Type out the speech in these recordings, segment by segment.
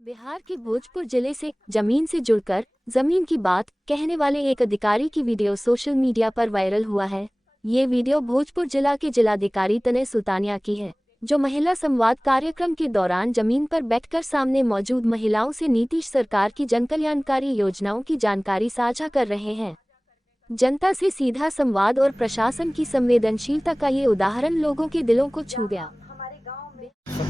बिहार के भोजपुर जिले से जमीन से जुड़कर जमीन की बात कहने वाले एक अधिकारी की वीडियो सोशल मीडिया पर वायरल हुआ है। ये वीडियो भोजपुर जिला के जिलाधिकारी तनय सुल्तानिया की है, जो महिला संवाद कार्यक्रम के दौरान जमीन पर बैठकर सामने मौजूद महिलाओं से नीतीश सरकार की जनकल्याणकारी योजनाओं की जानकारी साझा कर रहे हैं। जनता से सीधा संवाद और प्रशासन की संवेदनशीलता का ये उदाहरण लोगों के दिलों को छू गया।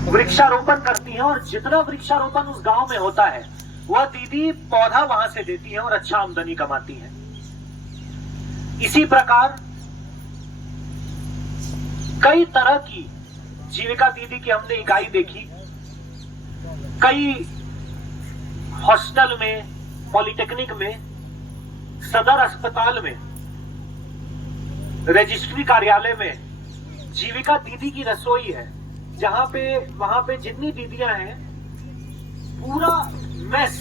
वृक्षारोपण करती हैं और जितना वृक्षारोपण उस गांव में होता है वह दीदी पौधा वहां से देती है और अच्छा आमदनी कमाती है। इसी प्रकार कई तरह की जीविका दीदी की हमने इकाई देखी। कई हॉस्टल में, पॉलिटेक्निक में, सदर अस्पताल में, रजिस्ट्री कार्यालय में जीविका दीदी की रसोई है, जहां पे वहां पे जितनी दीदियां हैं पूरा मेस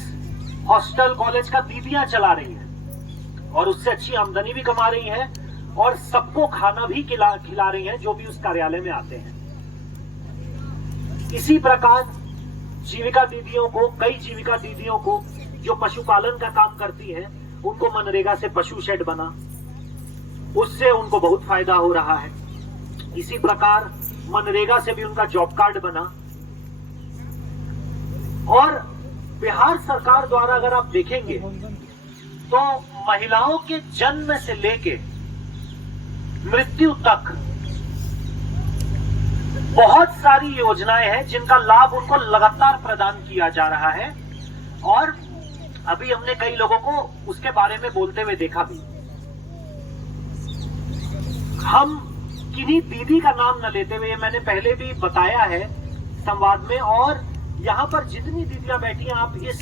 हॉस्टल कॉलेज का दीदियां चला रही हैं और उससे अच्छी आमदनी भी कमा रही हैं और सबको खाना भी खिला रही हैं जो भी उस कार्यालय में आते हैं। इसी प्रकार जीविका दीदियों को, कई जीविका दीदियों को जो पशुपालन का काम करती हैं, उनको मनरेगा से पशु शेड बना, उससे उनको बहुत फायदा हो रहा है। इसी प्रकार मनरेगा से भी उनका जॉब कार्ड बना। और बिहार सरकार द्वारा अगर आप देखेंगे तो महिलाओं के जन्म से लेके मृत्यु तक बहुत सारी योजनाएं हैं जिनका लाभ उनको लगातार प्रदान किया जा रहा है। और अभी हमने कई लोगों को उसके बारे में बोलते हुए देखा भी। हम किन्हीं दीदी का नाम न लेते हुए, मैंने पहले भी बताया है संवाद में, और यहाँ पर जितनी दीदियां बैठी हैं आप इस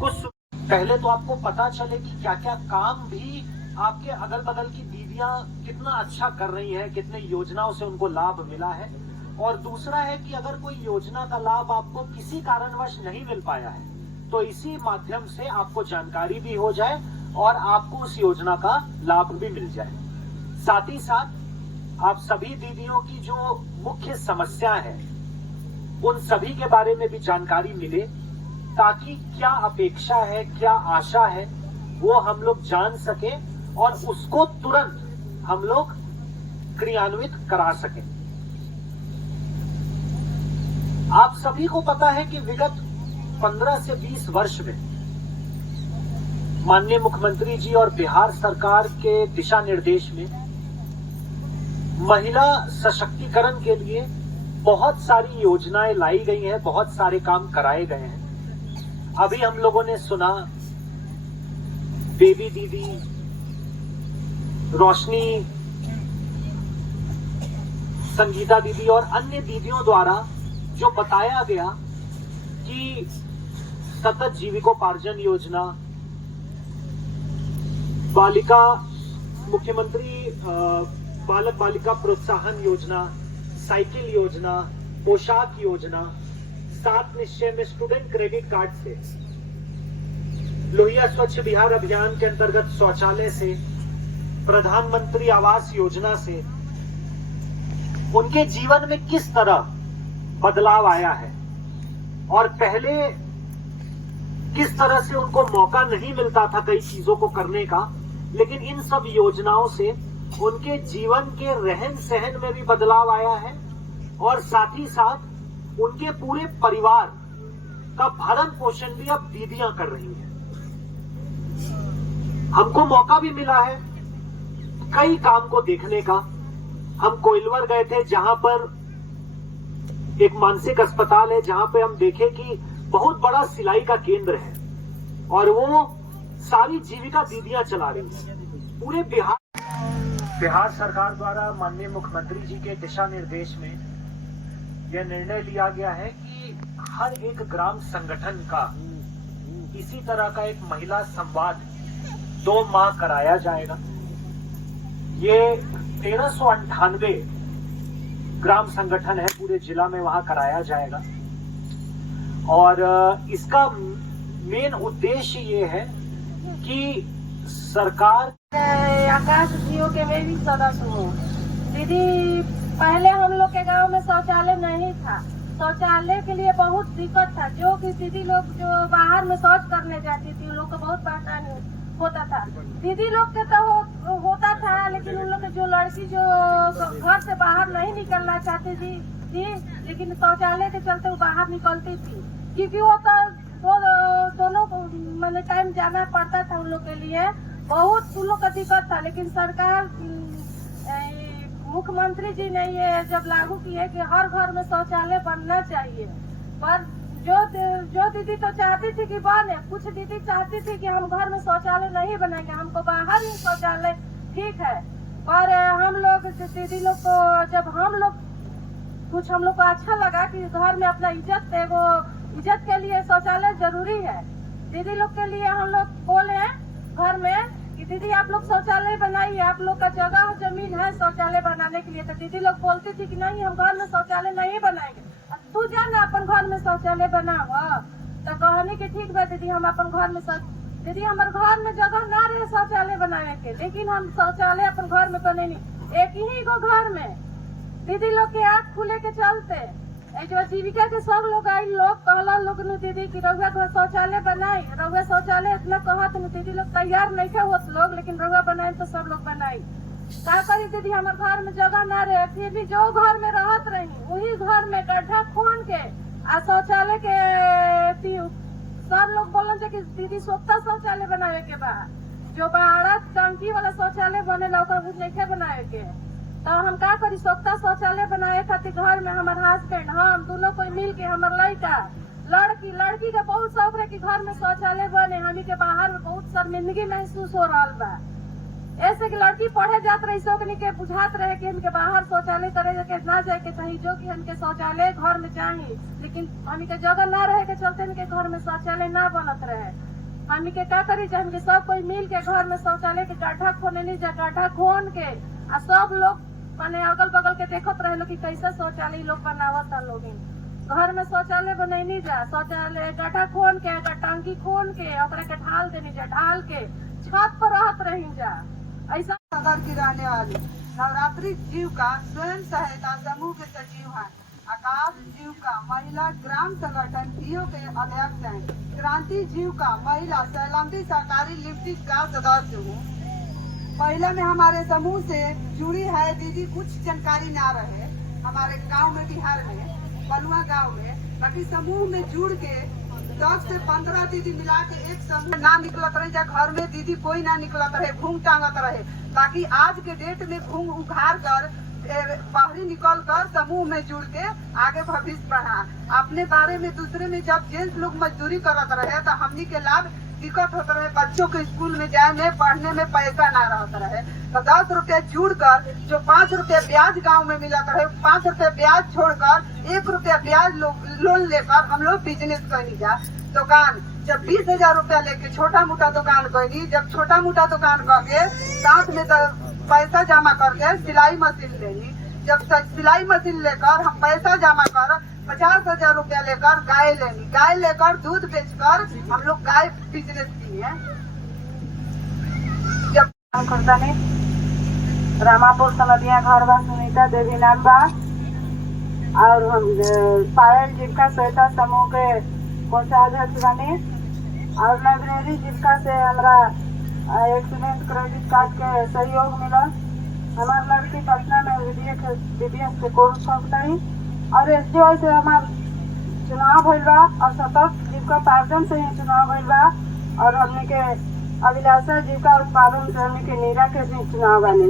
कुछ पहले तो आपको पता चले कि क्या क्या काम भी आपके अगल बगल की दीदियां कितना अच्छा कर रही हैं, कितने योजनाओं से उनको लाभ मिला है। और दूसरा है कि अगर कोई योजना का लाभ आपको किसी कारणवश नहीं मिल पाया है तो इसी माध्यम से आपको जानकारी भी हो जाए और आपको उस योजना का लाभ भी मिल जाए। साथ ही साथ आप सभी दीदियों की जो मुख्य समस्या है उन सभी के बारे में भी जानकारी मिले, ताकि क्या अपेक्षा है, क्या आशा है, वो हम लोग जान सके और उसको तुरंत हम लोग क्रियान्वित करा सकें। आप सभी को पता है कि विगत 15 से 20 वर्ष में माननीय मुख्यमंत्री जी और बिहार सरकार के दिशा निर्देश में महिला सशक्तिकरण के लिए बहुत सारी योजनाएं लाई गई हैं, बहुत सारे काम कराए गए हैं। अभी हम लोगों ने सुना बेबी दीदी, रोशनी, संगीता दीदी और अन्य दीदियों द्वारा जो बताया गया कि सतत जीविकोपार्जन योजना, बालिका मुख्यमंत्री बालक बालिका प्रोत्साहन योजना, साइकिल योजना, पोशाक योजना, 7 निश्चय में स्टूडेंट क्रेडिट कार्ड से, लोहिया स्वच्छ बिहार अभियान के अंतर्गत शौचालय से, प्रधानमंत्री आवास योजना से उनके जीवन में किस तरह बदलाव आया है और पहले किस तरह से उनको मौका नहीं मिलता था कई चीजों को करने का, लेकिन इन सब योजनाओं से उनके जीवन के रहन सहन में भी बदलाव आया है और साथ ही साथ उनके पूरे परिवार का भरण पोषण भी अब दीदियां कर रही हैं। हमको मौका भी मिला है कई काम को देखने का। हम कोइलवर गए थे, जहां पर एक मानसिक अस्पताल है, जहां पे हम देखे कि बहुत बड़ा सिलाई का केंद्र है और वो सारी जीविका दीदियां चला रही हैं। पूरे बिहार सरकार द्वारा माननीय मुख्यमंत्री जी के दिशा निर्देश में यह निर्णय लिया गया है कि हर एक ग्राम संगठन का इसी तरह का एक महिला संवाद 2 माह कराया जाएगा। ये 1398 ग्राम संगठन है पूरे जिला में, वहां कराया जाएगा। और इसका मेन उद्देश्य ये है कि सरकार आकाश जियो के मैं भी सदस्य हूँ। दीदी, पहले हम लोग के गांव में शौचालय नहीं था, शौचालय के लिए बहुत दिक्कत था। जो कि दीदी लोग जो बाहर में शौच करने जाती थी उन लोग को बहुत परेशानी होता था। दीदी लोग के तो होता था, लेकिन उन लोग के जो लड़की जो घर से बाहर नहीं निकलना चाहती थी लेकिन शौचालय के चलते वो बाहर निकलती थी, क्योंकि वो तो दोनों मतलब टाइम जाना पड़ता था। उन लोग के लिए बहुत उन लोग का दिक्कत था। लेकिन सरकार मुख्यमंत्री जी ने ये जब लागू किए कि हर घर में शौचालय बनना चाहिए, पर जो दीदी तो चाहती थी कि बने, कुछ दीदी चाहती थी कि हम घर में शौचालय नहीं बनाएंगे, हमको बाहर ही शौचालय ठीक है। पर हम लोग दीदी लोग को जब हम लोग को अच्छा लगा कि घर में अपना इज्जत के लिए शौचालय जरूरी है। दीदी लोग के लिए हम लोग बोले घर में कि दीदी आप लोग शौचालय बनाइए, आप लोग का जगह जमीन है शौचालय बनाने के लिए। तो दीदी लोग बोलती थी कि नहीं हम घर में शौचालय नहीं बनाएंगे, तू जा ना अपन घर में शौचालय बनाओ। तो कहनी कि ठीक बा दीदी हम अपन घर में दीदी हमारे घर में जगह ना रहे शौचालय बनाने के, लेकिन हम शौचालय अपन घर में बने नहीं। एक ही को घर में दीदी लोग के आँख खुले के चलते जो जीविका के सब लोग आई लोग कहला लोग नु दीदी की रउआ घर शौचालय बनाई, रउआ शौचालय इतना कहत नु दीदी लोग तैयार नहीं थे होत लोग, लेकिन रउआ बनाई तो सब लोग बनाई। का करी दीदी हमारे घर में जगह ना रहे, फिर भी जो घर में रहत रही वही घर में गड्ढा खोन के आ शौचालय के सब लोग बोलन कि दीदी सोखता शौचालय बनावे के बा, जो बाहर टंकी वाला शौचालय बने नहीं बनावे के। तो हम का करी सोखता शौचालय बनाए खातिर घर में हमारे हस्बैंड हम दोनों कोई मिल के हमार लड़की का बहुत शौक रहे कि घर में शौचालय बने। हमी के बाहर में बहुत शर्मिंदगी महसूस हो रहा बा, ऐसे कि लड़की पढ़े जात रही सोकनी के बुझात रहे कि हमके बाहर शौचालय करे के ना जाए के चाहिए, जो कि हमके शौचालय घर में चाहिए, लेकिन हमी के जगह ना रहे के चलते इनके घर में शौचालय ना बनत रहे। हमी के का करी हमके सब कोई मिल के घर में शौचालय के गड्ढा खोने नहीं जा, गड्ढा खोन के आ सब लोग माने अगल बगल के देखत रहे लोग कि कैसे शौचालय लोग बनावत लोग घर में शौचालय बनैनी जा। शौचालय गड्ढा खोन के टंकी खोन के ओकरा के ढाल देनी जा, ढाल के छत पर रहत रही जा। ऐसा नगर की रहने वाली नवरात्रि जीव का स्वयं सहायता समूह के सचिव हैं। आकाश जीव का महिला ग्राम संगठन डीओ के अध्यक्ष हैं। क्रांति जीव का महिला सैलम्बी सहकारी लिमिटेड का सदस्य हूँ। महिला में हमारे समूह से जुड़ी है दीदी, कुछ जानकारी ना रहे हमारे गांव में, बिहार में बलुआ गांव में, बाकी समूह में जुड़ के 10 से 15 दीदी मिला के एक समूह ना निकलत रहे जा घर में दीदी कोई ना निकलत रहे, घूम टांगत रहे, ताकि आज के डेट में घूम उघार कर बाहरी निकल कर समूह में जुड़ के आगे भविष्य बढ़ा। अपने बारे में दूसरे में जब जेंट्स लोग मजदूरी करत रहे तो हमनी के लाभ दिक्कत होता रहे, बच्चों के स्कूल में जाए में पढ़ने में पैसा ना रहता रहे। तो 10 रुपया जुड़ कर जो 5 रुपया ब्याज गांव में मिला रहे, 5 रुपया ब्याज छोड़कर 1 रुपया ब्याज लोन लेकर हम लोग बिजनेस करनी जा। दुकान जब 20,000 रुपया लेके छोटा मोटा दुकान करनी, जब छोटा मोटा दुकान करके साथ में पैसा जमा करके सिलाई मशीन लेनी, जब सिलाई मशीन लेकर हम पैसा जमा कर 50,000 रुपया लेकर गाय लेनी, गाय लेकर दूध बेचकर हम लोग गाय बिजनेस किए। जब करता ने रामापुर समधिया घर बा, सुनीता देवी नाम बा, और हम पायल जीविका सहायता समूह के कोषाध्यक्ष बने, और लाइब्रेरी जीविका से हमारा एक्सीडेंट क्रेडिट कार्ड के सहयोग मिला। हमार लड़की पटना में बीबीएस के कोर्स करता और एसडीओ से हमार चुनाव भइल बा और सतत जीविका पार्जन से ही चुनाव भइल बा, और हमने के अभिलाषा जीविका उत्पादन से हमने के नीरा के भी चुनाव बने।